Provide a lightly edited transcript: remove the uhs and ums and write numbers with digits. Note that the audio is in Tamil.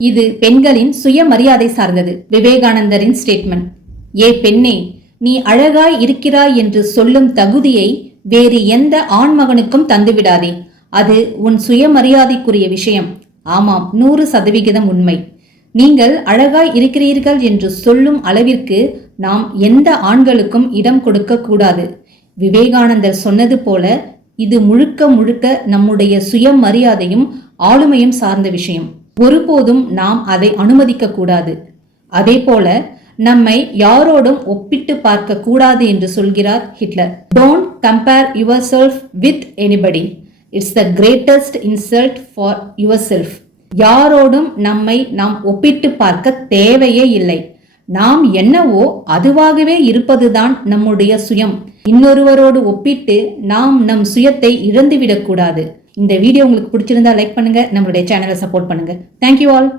இது பெண்களின் சுயமரியாதை சார்ந்தது. விவேகானந்தரின் ஸ்டேட்மெண்ட். ஏ பெண்ணே, நீ அழகாய் இருக்கிறாய் என்று சொல்லும் தகுதியை வேறு எந்த ஆண்மகனுக்கும் தந்துவிடாதே. அது உன் சுயமரியாதைக்குரிய விஷயம். ஆமாம், 100% உண்மை. நீங்கள் அழகாய் இருக்கிறீர்கள் என்று சொல்லும் அளவிற்கு நாம் எந்த ஆண்களுக்கும் இடம் கொடுக்க கூடாது. விவேகானந்தர் சொன்னது போல இது முழுக்க முழுக்க நம்முடைய சுயமரியாதையும் ஆளுமையும் சார்ந்த விஷயம். ஒருபோதும் நாம் அதை அனுமதிக்க கூடாது. அதே போல நம்மை யாரோடும் ஒப்பிட்டு பார்க்க கூடாது என்று சொல்கிறார் Hitler. Don't compare your self with anybody. It's the greatest insult for your self. யாரோடும் நம்மை நாம் ஒப்பிட்டு பார்க்க தேவையே இல்லை. நாம் என்னவோ அதுவாகவே இருப்பதுதான் நம்முடைய சுயம். இன்னொருவரோடு ஒப்பிட்டு நாம் நம் சுயத்தை இழந்துவிடக் கூடாது. இந்த வீடியோ உங்களுக்கு பிடிச்சிருந்தா லைக் பண்ணுங்க, நம்மளுடைய சேனலை சப்போர்ட் பண்ணுங்க. Thank you all.